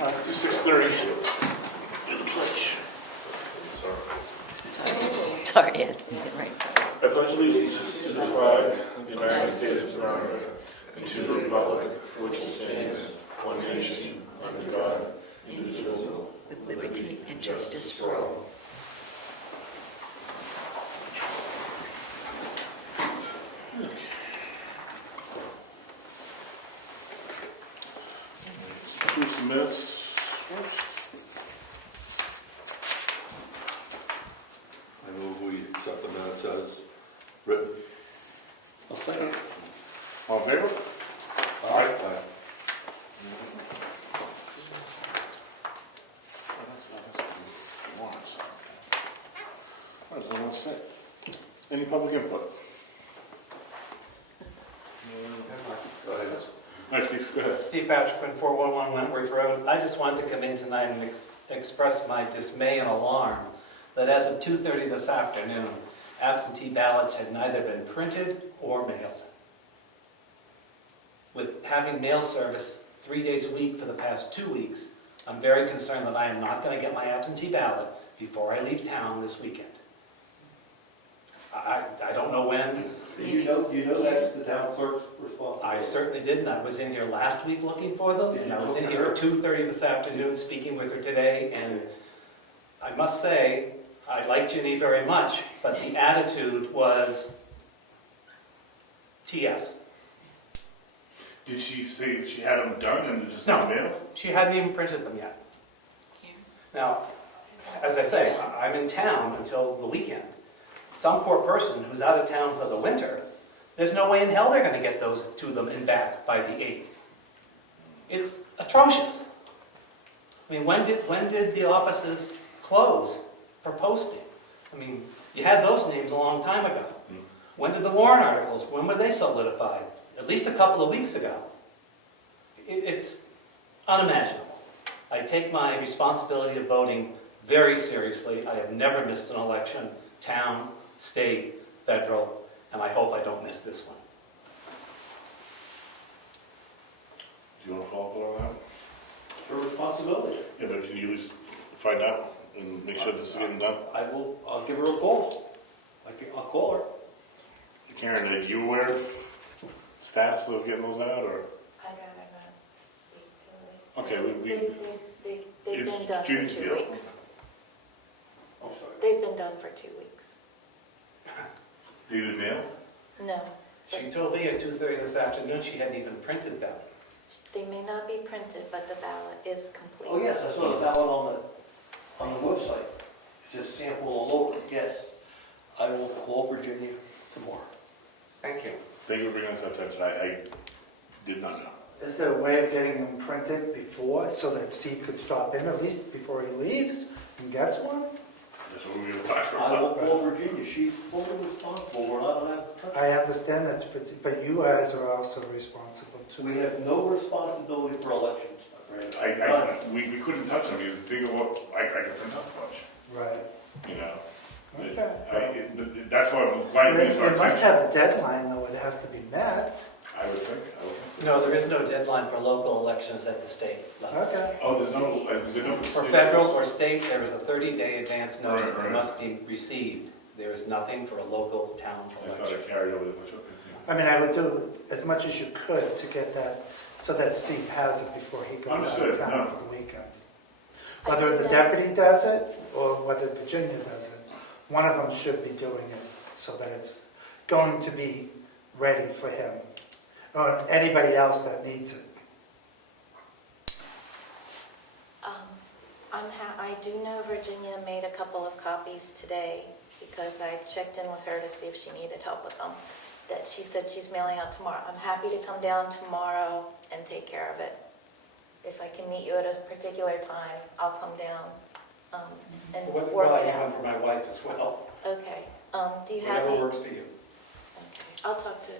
Let's do 6:30. Do the pledge. Sorry, Ed, was getting ready. I pledge allegiance to the flag of the United States of America and to the republic for which it stands, one nation, under God, indivisible, With liberty and justice for all. Approve the minutes first. I move we accept the minutes as written. I'll second. All in favor? Aye. All right, then that's it. Any public input? Go ahead. All right, Steve, go ahead. Steve Patrickman, 411 Wentworth Road. I just wanted to come in tonight and express my dismay and alarm that as of 2:30 this afternoon, absentee ballots had neither been printed or mailed. With having mail service 3 days a week for the past 2 weeks, I'm very concerned that I am not going to get my absentee ballot before I leave town this weekend. I don't know when. You know that's the town clerk's responsibility. I certainly didn't. I was in here last week looking for them, and I was in here at 2:30 this afternoon speaking with her today, and I must say, I like Ginny very much, but the attitude was TS. Did she say she had them done and just No. not mailed? She hadn't even printed them yet. Now, as I say, I'm in town until the weekend. Some poor person who's out of town for the winter, there's no way in hell they're going to get those to them and back by the 8th. It's atrocious. I mean, when did the offices close for posting? I mean, you had those names a long time ago. When did the warrant articles, when were they solidified? At least a couple of weeks ago. It's unimaginable. I take my responsibility of voting very seriously. I have never missed an election, town, state, federal, and I hope I don't miss this one. Do you want to follow up on that? It's her responsibility. Yeah, but can you at least find out and make sure this is getting done? I'll give her a call. I'll call her. Karen, are you aware of stats of getting those out, or? I'd rather not speak to it. Okay, They've been it's done for June's 2 deal. weeks. I'm sorry. They've been done for 2 weeks. Did you mail? No, She told me at 2:30 this afternoon she hadn't even printed them. they may not be printed, but the ballot is complete. Oh, yes, I saw the ballot on the website. It says sample all over it, yes. I will call Virginia tomorrow. Thank you. Thank you for bringing that to attention. I did not know. Is there a way of getting them printed before, so that Steve could stop in at least before he leaves and gets one? That's what we're going to talk I will about. call Virginia. She's fully responsible. We're not allowed to touch I it. understand that, but you guys are also responsible too. We have no responsibility for elections, my friend. We couldn't touch them because think of what, I could print out a bunch, Right. you know? Okay. That's why I'm glad you It must have a deadline, though. It has to be met. I would think. No, there is no deadline for local elections at the state level. Okay. Oh, there's no, is there no? For federal or state, there is a 30-day advance notice Right, that right. must be received. There is nothing for a local town I thought election. it carried over the bunch. I mean, I would do as much as you could to get that, so that Steve has it before he goes out Understood, of town no. for the weekend. I Whether think the that- deputy does it, or whether Virginia does it, one of them should be doing it, so that it's going to be ready for him, or anybody else that needs it. I do know Virginia made a couple of copies today because I checked in with her to see if she needed help with them. That she said she's mailing out tomorrow. I'm happy to come down tomorrow and take care of it. If I can meet you at a particular time, I'll come down and work Well, I it need one out. for my wife as well. Okay. Do you have Whatever any? works for you. Okay. I'll talk to.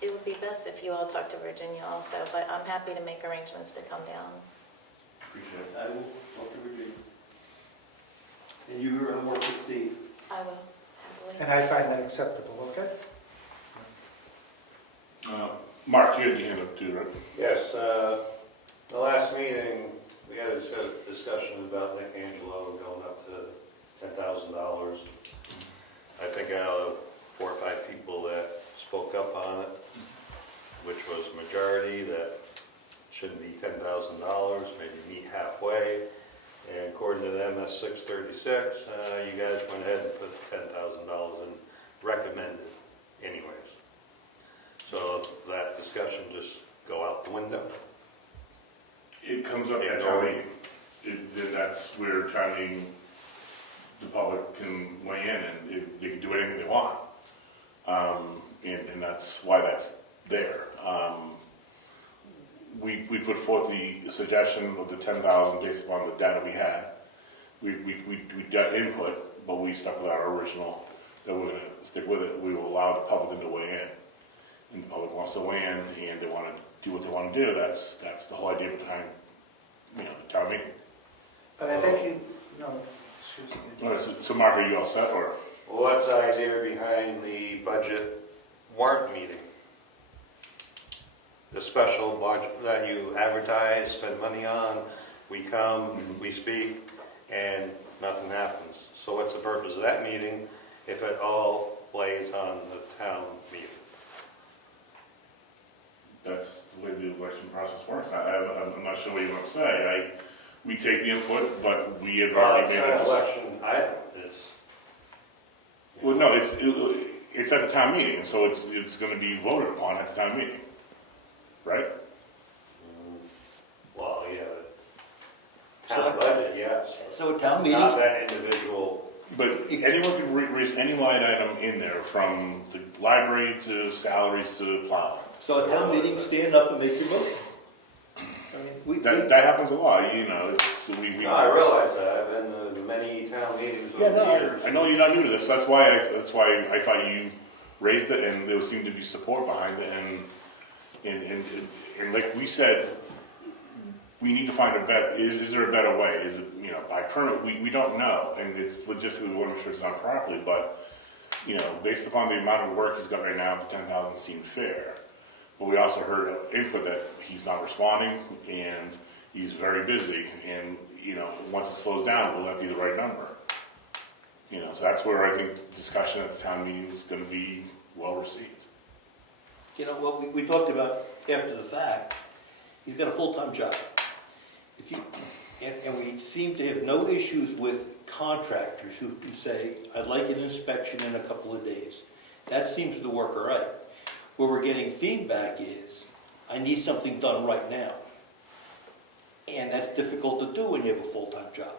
It would be best if you all talk to Virginia also, but I'm happy to make arrangements to come down. Appreciate it. I will talk to Virginia. And you will work with Steve. I will happily. And I find that acceptable, okay? Mark, you had your hand up too, right? Yes, the last meeting, We had a discussion about Nick Angelo going up to $10,000. I think out of 4 or 5 people that spoke up on it, which was a majority, that shouldn't be $10,000, maybe meet halfway. And according to the MS 636, you guys went ahead and put $10,000 and recommended anyways. So that discussion just go out the window. It comes up at town meeting. That's where town meeting, the public can weigh in, and they can do anything they want. And that's why that's there. We put forth the suggestion of the 10,000 based upon the data we had. We got input, but we stuck with our original, that we're gonna stick with it. We will allow the public to weigh in. And the public wants to weigh in, and they wanna do what they wanna do. That's the whole idea behind, the town meeting. But I think excuse me. All right, so Mark, are you all set, or? Well, what's the idea behind the budget warrant meeting? The special budget that you advertise, spend money on, we come, we speak, and nothing happens. So what's the purpose of that meeting if it all lays on the town meeting? That's the way the election process works. I'm not sure what you want to say. We take the input, but we have already made a It's decision. an election item, it's... Well, no, it's at the town meeting, so it's going to be voted upon at the town meeting, right? Well, yeah, town budget, yes. So town Not meetings, that individual. But anyone can raise any line item in there, from the library to salaries to plowing. so at town meetings, stand up and make your motion. I mean, That happens a lot, it's, we. No, I realize that, I've been to many town meetings over the years. I know you're not new to this, that's why I thought you raised it, and there seemed to be support behind it, and like we said, we need to find a better, is there a better way? Is it, by permit, we don't know, and it's logistically, we want to make sure it's done properly, but, based upon the amount of work he's got right now, the 10,000 seemed fair. But we also heard input that he's not responding, and he's very busy, and, once it slows down, will that be the right number? So that's where I think discussion at the town meeting is going to be well received. what we talked about after the fact, he's got a full-time job. And we seem to have no issues with contractors who can say, I'd like an inspection in a couple of days. That seems to work all right. Where we're getting feedback is, I need something done right now. And that's difficult to do when you have a full-time job.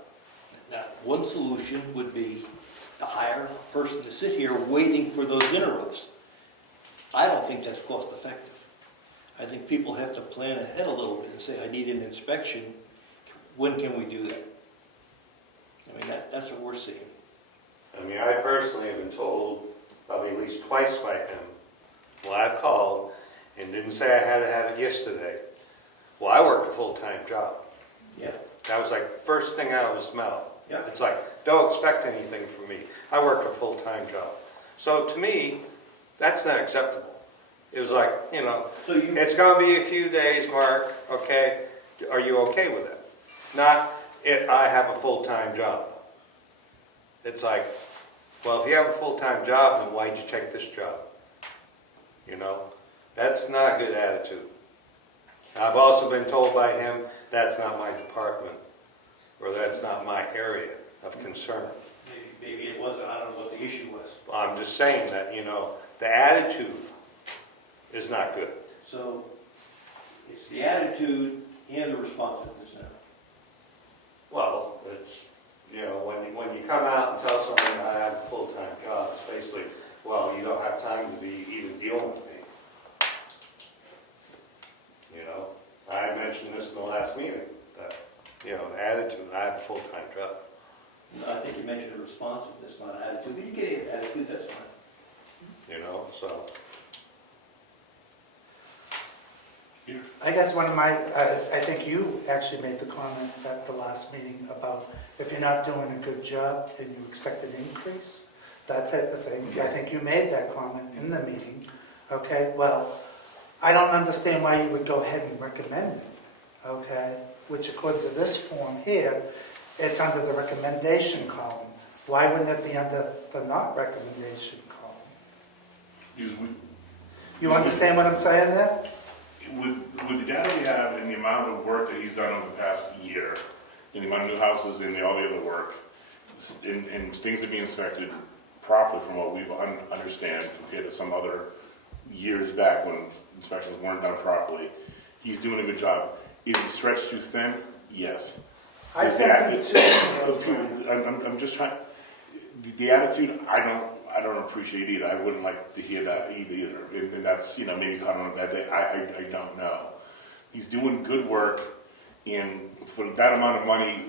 Now, one solution would be to hire a person to sit here waiting for those interrupts. I don't think that's cost effective. I think people have to plan ahead a little bit and say, I need an inspection. When can we do that? I mean, that's what we're seeing. I personally have been told probably at least twice by him, well, I've called and didn't say I had to have it yesterday. Well, I worked a full-time job. Yeah. That was like first thing out of his mouth. Yeah. It's like, don't expect anything from me. I worked a full-time job. So to me, that's not acceptable. It was like, it's going to be a few days, Mark, okay? Are you okay with it? Not, I have a full-time job. It's like, well, if you have a full-time job, then why'd you take this job? That's not a good attitude. I've also been told by him, that's not my department, or that's not my area of concern. Maybe it wasn't, I don't know what the issue was. I'm just saying that, the attitude is not good. So it's the attitude and the responsiveness now. Well, it's, when you come out and tell someone I have a full-time job, it's basically, well, you don't have time to be even dealing with me. I mentioned this in the last meeting, that, the attitude, I have a full-time job. No, I think you mentioned the responsiveness, not attitude. But you get an attitude, that's fine. So. I guess I think you actually made the comment at the last meeting about if you're not doing a good job and you expect an increase, that type of thing. I think you made that comment in the meeting. Okay, well, I don't understand why you would go ahead and recommend it, okay? which according to this form here, it's under the recommendation column. Why wouldn't it be under the not recommendation column? Because You understand what I'm saying there? with the data we have and the amount of work that he's done over the past year, and the amount of new houses and all the other work, and things that are being inspected properly from what we understand compared to some other years back when inspections weren't done properly, he's doing a good job. Is he stretched too thin? Yes. I sent you 2 emails, Brian. I'm just trying, the attitude, I don't appreciate either. I wouldn't like to hear that either. And that's, maybe caught on a bad day. I don't know. He's doing good work, and for that amount of money,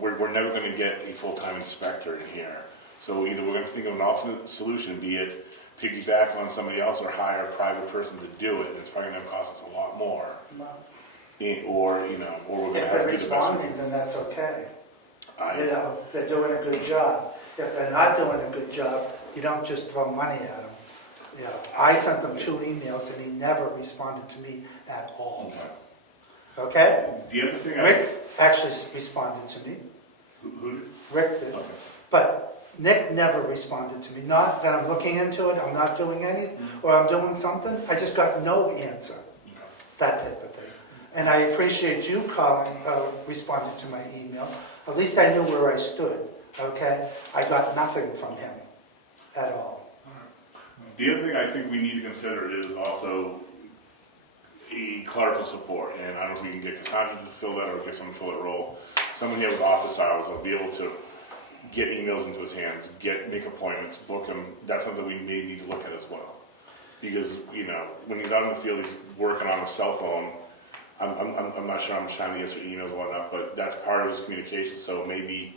we're never going to get a full-time inspector in here. So either we're going to think of an alternate solution, be it piggyback on somebody else or hire a private person to do it, and it's probably going to cost us a lot more. Or we're going to If have they're to do the best. responding, then that's okay. They're doing a good job. If they're not doing a good job, you don't just throw money at them. I sent him 2 emails and he never responded to me at all. Okay? The other thing Rick actually responded to me. Who did? Rick did. Okay. But Nick never responded to me. Not that I'm looking into it, I'm not doing anything, or I'm doing something. I just got no answer. That type of thing. And I appreciate you calling, responding to my email. At least I knew where I stood, okay? I got nothing from him at all. The other thing I think we need to consider is also a clerical support, and I don't know if we can get Cassandra to fill that or get someone to fill that role. Someone here with office hours will be able to get emails into his hands, make appointments, book him. That's something we may need to look at as well. Because, when he's out in the field, he's working on a cell phone. I'm not sure how much time he has for emails and whatnot, but that's part of his communication, so maybe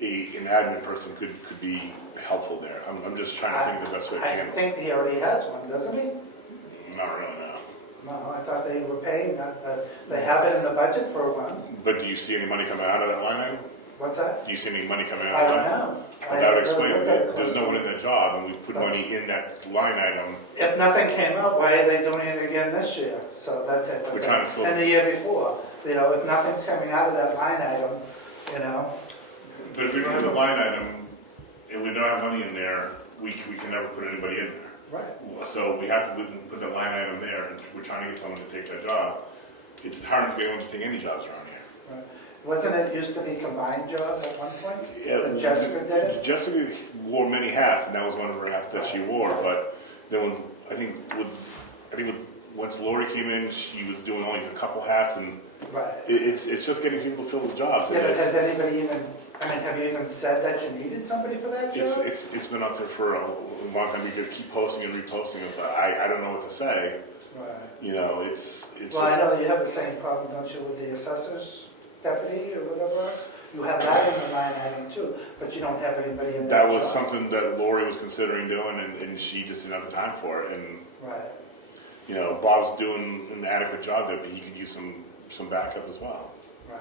an admin person could be helpful there. I'm just trying to think of the best way to I handle it. think he already has one, doesn't he? Not really, no. No, I thought they were paying, they have it in the budget for one. But do you see any money coming out of that line item? What's that? Do you see any money coming out I of don't that? know. Well, that would explain haven't it. really looked at There's no one in that job, and we've put money in that line item. If nothing came up, why are they doing it again this year? So that type of We're thing. trying to fill- And the year before, if nothing's coming out of that line item, But if we don't have a line item, and we don't have money in there, we can never put anybody in there. right. So we have to put the line item there, and we're trying to get someone to take that job. It's hard to get anyone to take any jobs around here. Right. Wasn't it used to be combined job at one point? Yeah, When Jessica did it? Jessica wore many hats, and that was one of her hats that she wore. But then once Lori came in, she was doing only a couple hats, and Right. it's just getting people to fill the jobs. Yeah, And but it's- has anybody even, have you even said that you needed somebody for that job? It's been out there for a long time. We could keep posting and reposting it, but I don't know what to say. Right. It's Well, I just, know you have the same problem, don't you, with the assessor's deputy or whatever else? You have that in the line item too, but you don't have anybody in that that job. was something that Lori was considering doing, and she just didn't have the time for it. And Right, Bob's doing an adequate job there, but he could use some backup as well. right.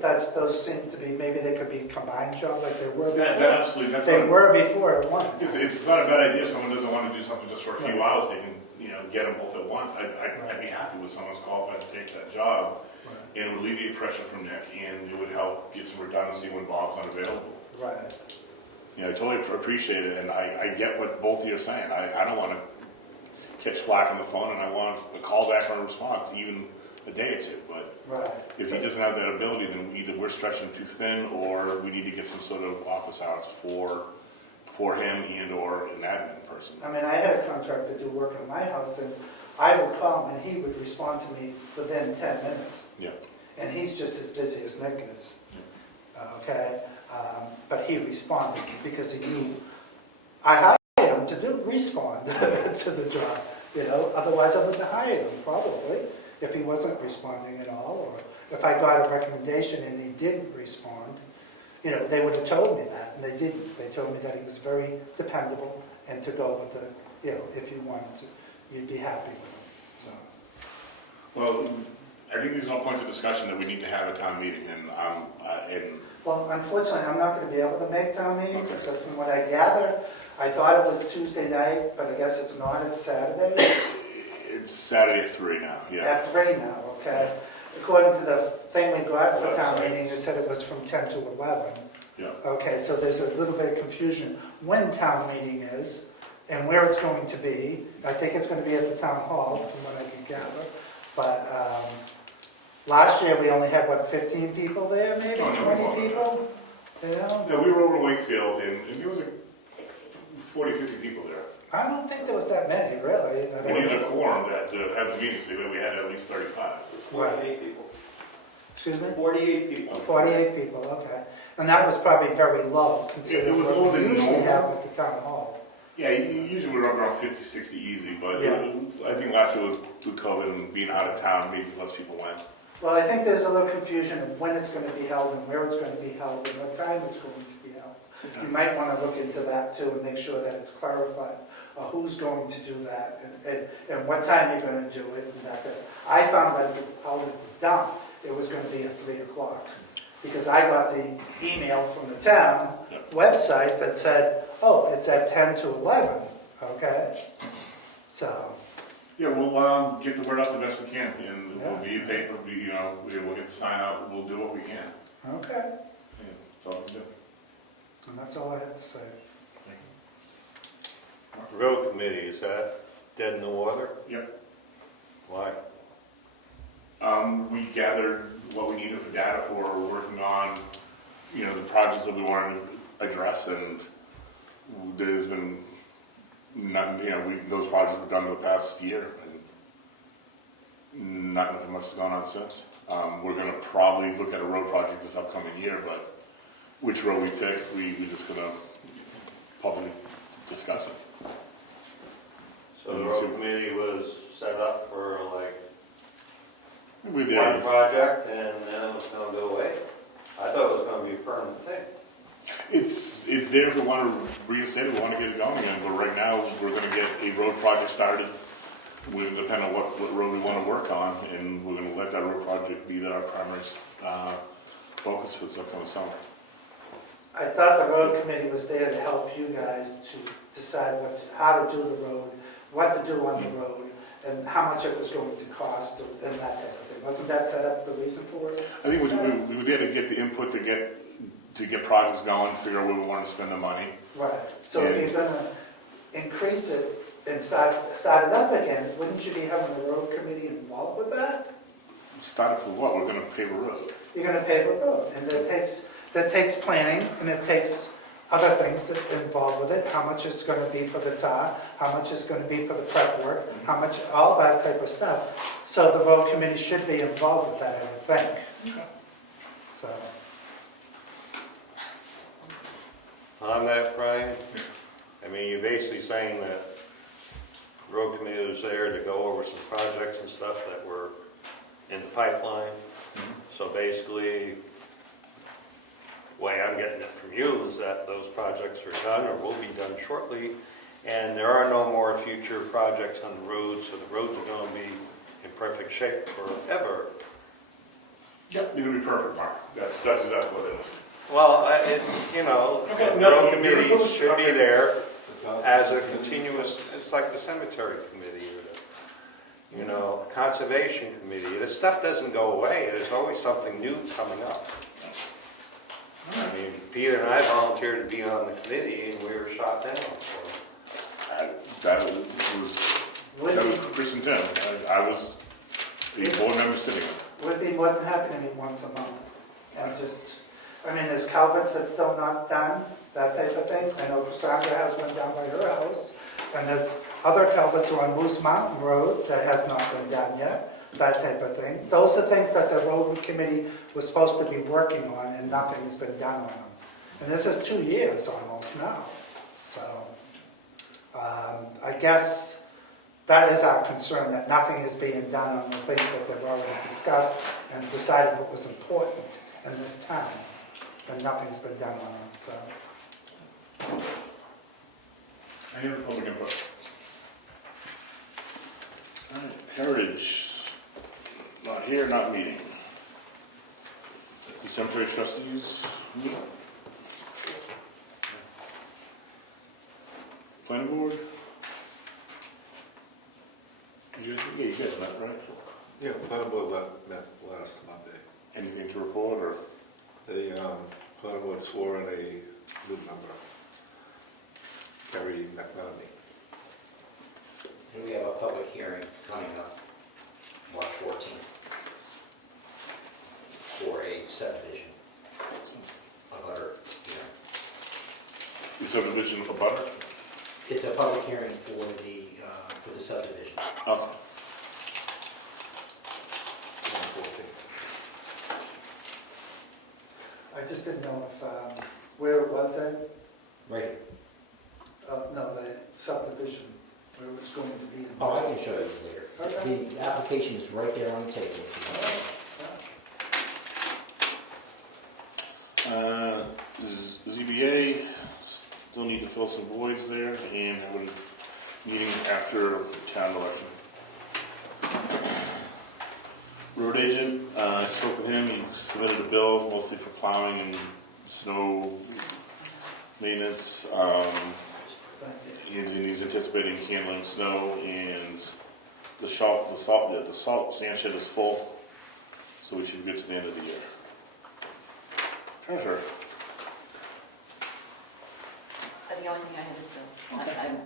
But those seem to be, maybe they could be combined job like they were That before. absolutely, that's They not, were before at one time. it's not a bad idea. If someone doesn't want to do something just for a few Right. hours, they can get them both at once. I'd be happy with someone's qualified to take that job. Right. And it would alleviate pressure from Nick, and it would help get some redundancy when Bob's unavailable. Right, I totally appreciate it, and I get what both of you are saying. I don't want to catch flack on the phone, and I want a call back or a response, even a day or two. But right. if he doesn't have that ability, then either we're stretching too thin, or we need to get some sort of office hours for him and/or an admin person. I had a contractor do work at my house, and I would call him, and he would respond to me within 10 minutes. Yeah. And he's just as busy as Nick is, okay? But he responded because he knew I hired him to respond to the job, Otherwise, I wouldn't have hired him, probably, if he wasn't responding at all, or if I got a recommendation and he didn't respond. They would have told me that, and they didn't. They told me that he was very dependable, and to go with if you wanted to, you'd be happy with him, so. Well, I think these are all points of discussion that we need to have at town meeting, and Well, unfortunately, I'm not going to be able to make town meeting, Okay. because from what I gathered, I thought it was Tuesday night, but I guess it's not, it's Saturday. it's Saturday at 3 now, yeah. At 3 now, okay? According to thing we got for town meeting, it said it was from 10 to 11. Yeah. Okay, so there's a little bit of confusion when town meeting is and where it's going to be. I think it's going to be at the town hall, from what I can gather. But last year, we only had, what, 15 people there, maybe, Oh, no, 20 people? Yeah. Yeah, we were over Wakefield, and there was like 40, 50 people there. I don't think there was that many, really. We needed a quorum that had the meeting, so we had at least 35. 48 people. Excuse me? 48 people. 48 people, okay. And that was probably very low, considering It was what lower we than usually normal. have at the town hall. Yeah, usually we're around 50, 60 easy, but Yeah. I think last year with COVID and being out of town, maybe less people went. Well, I think there's a little confusion of when it's going to be held and where it's going to be held and what time it's going to be held. You might want to look into that too and make sure that it's clarified, who's going to do that and what time you're going to do it and that. I found that out at the dump, it was going to be at 3 o'clock. Because I got the email from the town website that said, oh, it's at 10 to 11, okay? So, Yeah, we'll get the word out the best we can, and Yeah. we'll be in paper, we'll get the sign out, we'll do what we can. okay, Yeah, that's all we can do. and that's all I have to say. Road committee, is that dead in the water? Yep. Why? We gathered what we needed for data for working on, the projects that we wanted to address, and there's been none, those projects were done in the past year, and nothing much has gone on since. We're gonna probably look at a road project this upcoming year, but which road we pick, we're just gonna publicly discuss it. So the road committee was set up for like We did. one project and then it was gonna go away? I thought it was gonna be a permanent thing. It's there if we want to reinstate it, we want to get it going again, but right now, we're gonna get a road project started. We're gonna depend on what road we want to work on, and we're gonna let that road project be our primary focus for this upcoming summer. I thought the road committee was there to help you guys to decide how to do the road, what to do on the road, and how much it was going to cost, and that type of thing. Wasn't that set up the reason for it? I think we were there to get the input to get projects going, figure out where we want to spend the money. Right, so if you're gonna increase it and start it up again, wouldn't you be having the road committee involved with that? Started for what? We're gonna pave a road. You're gonna pave roads, and that takes planning, and it takes other things that involved with it, how much it's gonna be for the tar, how much it's gonna be for the prep work, how much, all that type of stuff. So the road committee should be involved with that, I would think. So, On that, Brian, I mean, you're basically saying that the road committee was there to go over some projects and stuff that were in the pipeline. So basically, the way I'm getting it from you is that those projects are done or will be done shortly, and there are no more future projects on the roads, so the roads are going to be in perfect shape forever. Yep. You're gonna be perfect, Mark. That's exactly what it is. Well, it's, Okay, the no, road you're committees close. should be Okay. there as a continuous, it's like the cemetery committee or the, conservation committee. This stuff doesn't go away, there's always something new coming up. I mean, Peter and I volunteered to be on the committee and we were shot down. So. That was Chris and Tim. I was the board member sitting there. would be more than happy to meet once a month. There's culverts that's still not done, that type of thing. I know Cassandra has one down by her house, and there's other culverts on Moose Mountain Road that has not been done yet, that type of thing. Those are things that the road committee was supposed to be working on, and nothing has been done on them. And this is 2 years almost now. So, I guess that is our concern, that nothing is being done on the things that they've already discussed and decided what was important in this town, and nothing's been done on them, so. Any other public input? All right, Heritage, not here, not meeting. The cemetery trustees meeting? Planning board? You guys met, right? Yeah, planning board met last Monday. Anything to report, or? The planning board swore in a new member, Kerry McNamee. And we have a public hearing coming up March 14th for a subdivision of our, The subdivision of butter? it's a public hearing for the subdivision. Oh, I just didn't know if, where it was at, Right here. no, the subdivision, where it was going to be. Oh, I can show you later. Okay. The application is right there on the table. if you want. ZBA, still need to fill some voids there, and have a meeting after town election. Road agent, I spoke with him, he submitted a bill mostly for plowing and snow maintenance, and he's anticipating handling snow, and the salt sand shed is full, so we should be good to the end of the year. Treasurer. The only thing I had is bills. I'm,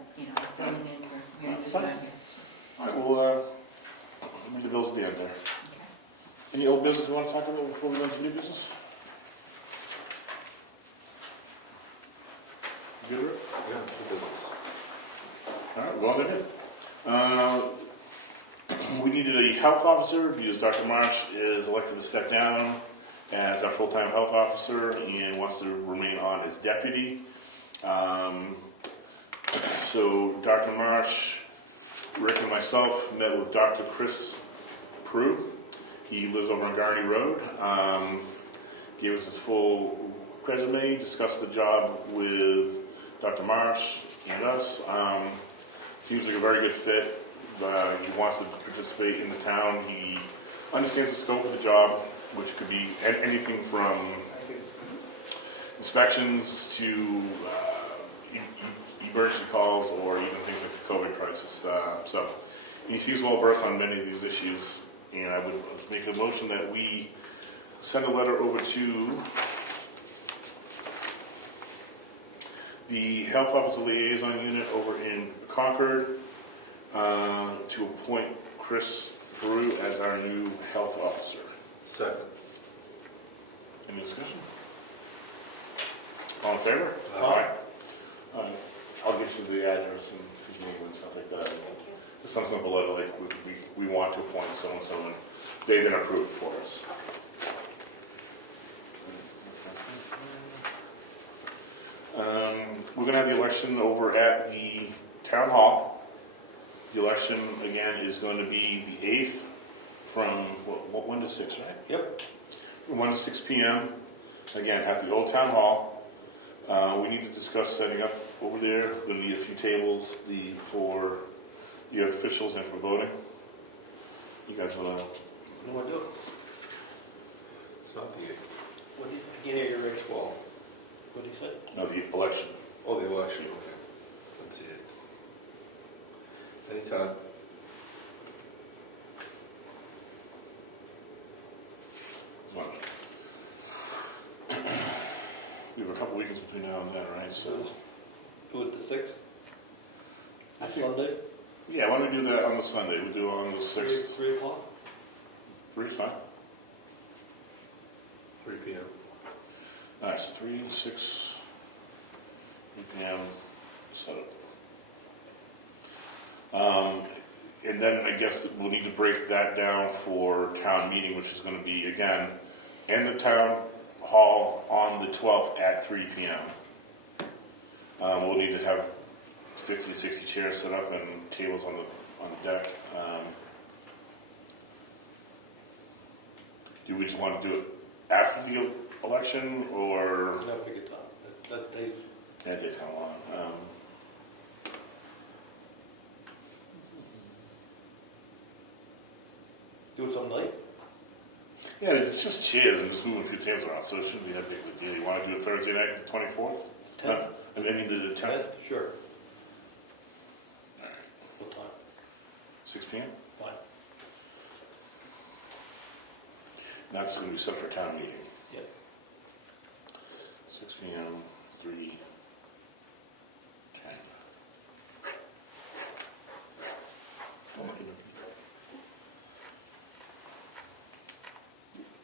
filling in where Mary was Fine. not here. So. All right, we'll read the bills at the end there. Okay. Any old business you want to talk about before we go into new business? You good, Rick? Yeah, new business. All right, we'll go on ahead. We needed a health officer because Dr. Marsh is elected to step down as our full-time health officer and wants to remain on as deputy. So Dr. Marsh, Rick and myself met with Dr. Chris Prue. He lives over on Garney Road. Gave us his full resume, discussed the job with Dr. Marsh and us. Seems like a very good fit. He wants to participate in the town. He understands the scope of the job, which could be anything from inspections to emergency calls or even things like the COVID crisis. So he seems well versed on many of these issues, and I would make a motion that we send a letter over to the Health Officer Liaison Unit over in Concord to appoint Chris Peru as our new health officer. Second. Any discussion? All in favor? Aye. I'll get you the address and his name and stuff like that. Just some simple letter like we want to appoint so-and-so, and they then approve it for us. We're going to have the election over at the town hall. The election, again, is going to be the 8th from, 1 to 6, right? Yep. From 1 to 6 p.m., again, at the old town hall. We need to discuss setting up over there. We're going to need a few tables for the officials and for voting. You guys want to? You want to do it? It's not the 8th. What do you, I can't hear you, Rick. 12. What do you say? No, the election. Oh, the election, okay. Let's see it. Anytime. We have a couple weekends between now and then, right? So, Do it the 6th? I think- Sunday? yeah, why don't we do that on the Sunday? We'll do it on the 6th. 3 o'clock? 3 is fine. 3 p.m. All right, so 3, 6, 3 p.m. set up. And then I guess that we'll need to break that down for town meeting, which is going to be, again, in the town hall on the 12th at 3 p.m. We'll need to have 50 to 60 chairs set up and tables on the deck. Do we just want to do it after the election, or? No, pick a time. Let Dave. That is kind of long. Do it some night? Yeah, it's just chairs and just moving a few tables around, so it shouldn't be that big of a deal. You want to do it Thursday night, the 24th? 10th? I mean, the 10th, Sure. What time? 6 p.m.? Fine. That's gonna be set for town meeting. Yep. 6 PM, 3, 10.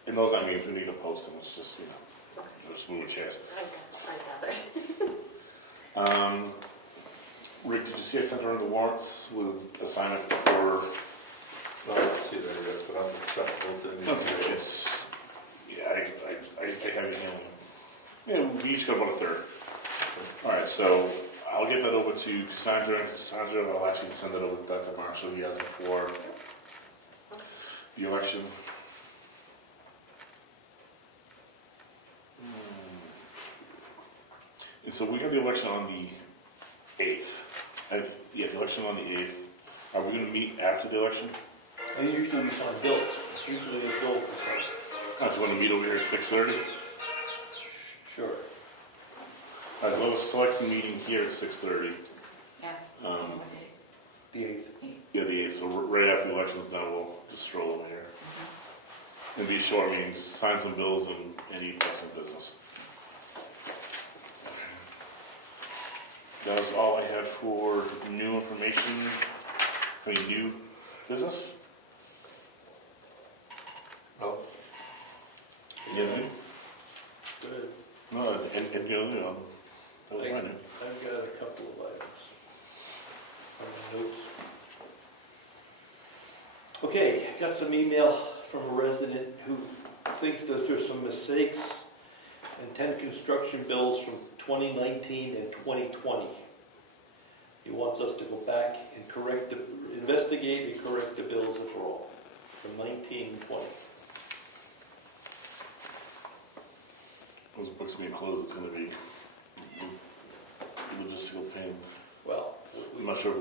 And those, I mean, we need to post them, it's just, you know, just moving chairs. I gathered. Rick, did you see I sent around the warrants with assignment for, No, I don't see that yet, but I'm acceptable to. okay, it's, yeah, I have it in. Yeah, we each got about a third. All right, so I'll get that over to Cassandra, and Cassandra, I'll ask you to send that over back to Marshall, he has it for the election. And so we have the election on the 8th. Yeah, the election on the 8th. Are we gonna meet after the election? I usually we sign bills, it's usually a bill to sign. That's when we meet over here at 6:30. Sure. All right, so we'll select the meeting here at 6:30. Yeah. Um, What day? The 8th. Yeah, the 8th, so right after the election's done, we'll just stroll over here. It'll be a short meeting, just sign some bills and eat some business. That was all I had for new information, new business. Oh, Yeah, Good. no, and that was brand new. I've got a couple of items on my notes. Okay, got some email from a resident who thinks that there's some mistakes in 10 construction bills from 2019 and 2020. He wants us to go back and investigate and correct the bills if we're wrong, from 19 and 20. Those books being closed, it's gonna be logistical pain. Well, I'm not sure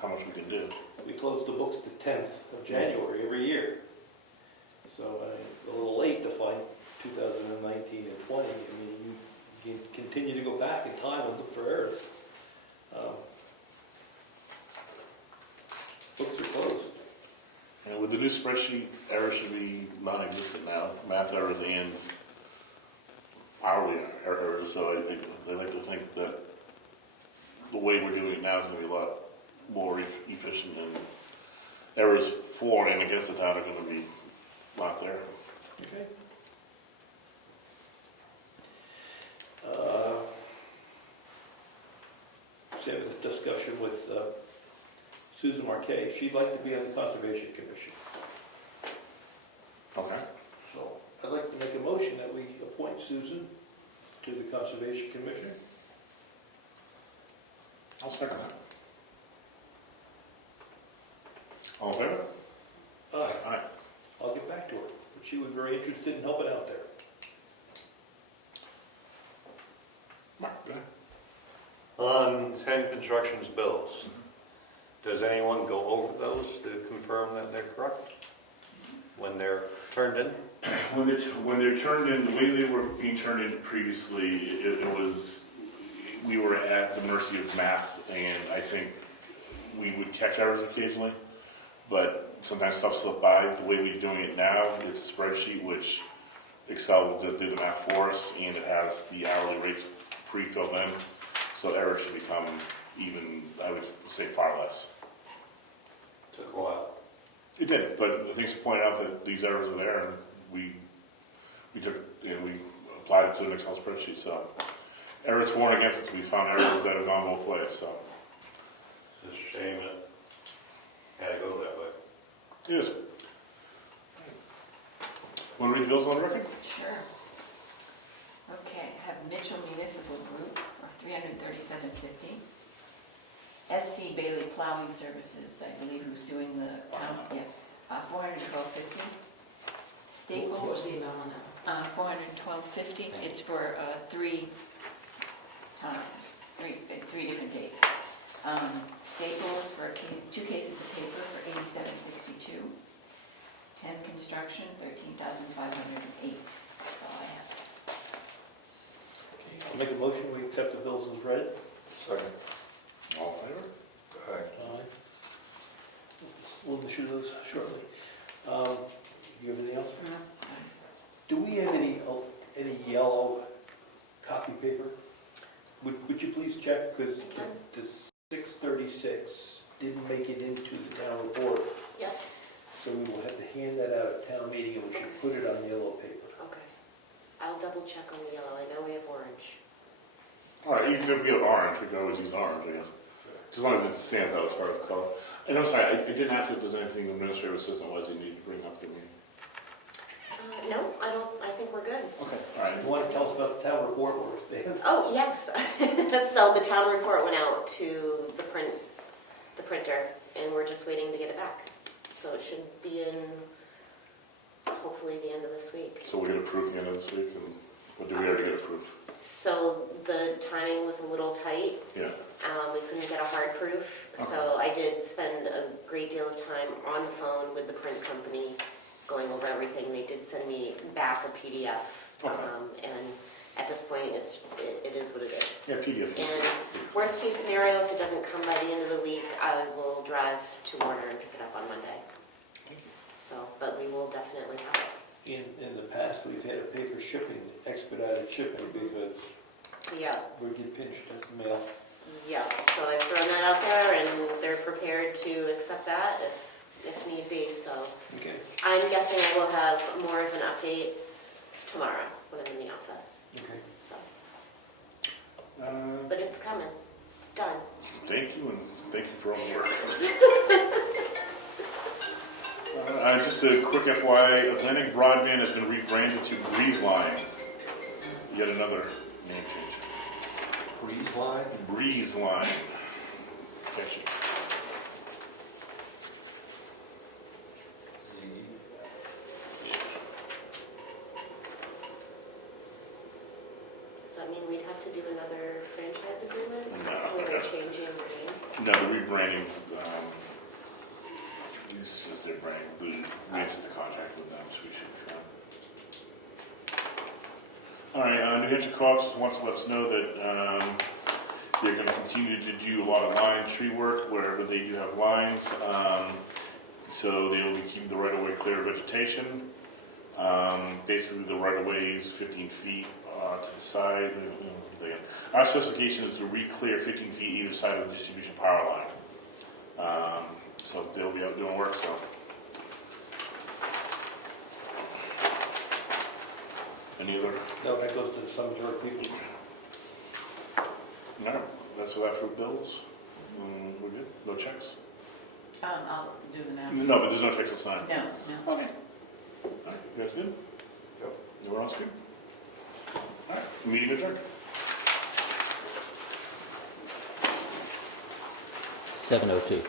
how much we can do. we close the books the 10th of January every year. So it's a little late to find 2019 and 20. I mean, you can continue to go back in time and look for errors. Books are closed. And with the new spreadsheet, errors should be non-existent now, math errors and hourly errors, so I like to think that the way we're doing it now is gonna be a lot more efficient, and errors for and against the town are gonna be not there. Okay. So I have a discussion with Susan Marquet. She'd like to be on the Conservation Commission. Okay. So I'd like to make a motion that we appoint Susan to the Conservation Commission. I'll second that. All in favor? Aye. Aye. I'll get back to her, but she was very interested in helping out there. Mark, go ahead. On 10 constructions bills, does anyone go over those to confirm that they're correct when they're turned in? When they're turned in, the way they were being turned in previously, it was, we were at the mercy of math, and I think we would catch errors occasionally, but sometimes stuff slipped by. The way we're doing it now, it's a spreadsheet which Excel will do the math for us, and it has the hourly rates pre-filled in, so errors should become even, I would say, far less. Took a while. It did, but the things to point out that these errors are there, and we took, we applied it to an Excel spreadsheet, so errors for and against us, we found errors that have gone both ways, so. It's a shame it had to go that way. It is. Want to read the bills on the record? Sure. Okay, I have Mitchell Municipal Group for $337.50. SC Bailey Plowing Services, I believe who's doing the, $412.50. Staples. What's the amount on that? $412.50. It's for 3 times, three different dates. Staples for 2 cases of paper for $87.62. 10 construction, $13,508. That's all I have. Okay, I'll make a motion, we accept the bills as read. second. All in favor? Aye. We'll issue those shortly. You have anything else? Because the 636 didn't make it into the town report. Yep. So we will have to hand that out at town meeting, and we should put it on yellow paper. Okay. I'll double check on the yellow. I know we have orange. All right, even if we get orange, we can always use orange, I guess. As long as it stands out as far as color. And I'm sorry, I didn't ask if there's anything administrative assistant was you need to bring up to me. No, I don't, I think we're good. Okay, all right. You want to tell us about the town report where it stands? Oh, yes. So the town report went out to the printer, and we're just waiting to get it back. So it should be in, hopefully, the end of this week. So we'll get approved the end of this week, and what did we already get approved? So the timing was a little tight. Yeah. We couldn't get a hard proof, so I did spend a great deal of time on the phone with the print company, going over everything. They did send me back a PDF. Okay. And at this point, it is what it is. Yeah, PDF. And worst case scenario, if it doesn't come by the end of the week, I will drive to Warner and pick it up on Monday. So, but we will definitely have it. In the past, we've had to pay for shipping, expedited shipping, because Yeah, we get pinched at the mail. yeah. So I've thrown that out there, and they're prepared to accept that if need be. So Okay. I'm guessing I will have more of an update tomorrow when I'm in the office. Okay. So, but it's coming. It's done. Thank you, and thank you for all the work. Just a quick FYI, Atlantic Broadband has been rebranded to BreezeLine. Yet another name change. Breeze line? BreezeLine. Catchy. Does that mean we'd have to do another franchise agreement? No. Where they're changing the name? No, the rebranding, it's just their brand. We entered the contract with them, so we should be fine. All right, New Hampshire Co-ops wants to let us know that they're going to continue to do a lot of line tree work wherever they do have lines. So they will be keeping the right-of-way clear of vegetation. Basically, the right-of-way is 15 feet to the side. Our specification is to re-clear 15 feet either side of the distribution power line. So they'll be out doing work, so. Any other? No, that goes to the cemetery people. No, that's what that for bills. We're good? No checks? I'll do them out. No, but there's no checks to sign. No, no. Okay. All right, you guys good? Yep. Everyone else good? All right, meeting adjourned. 7:02.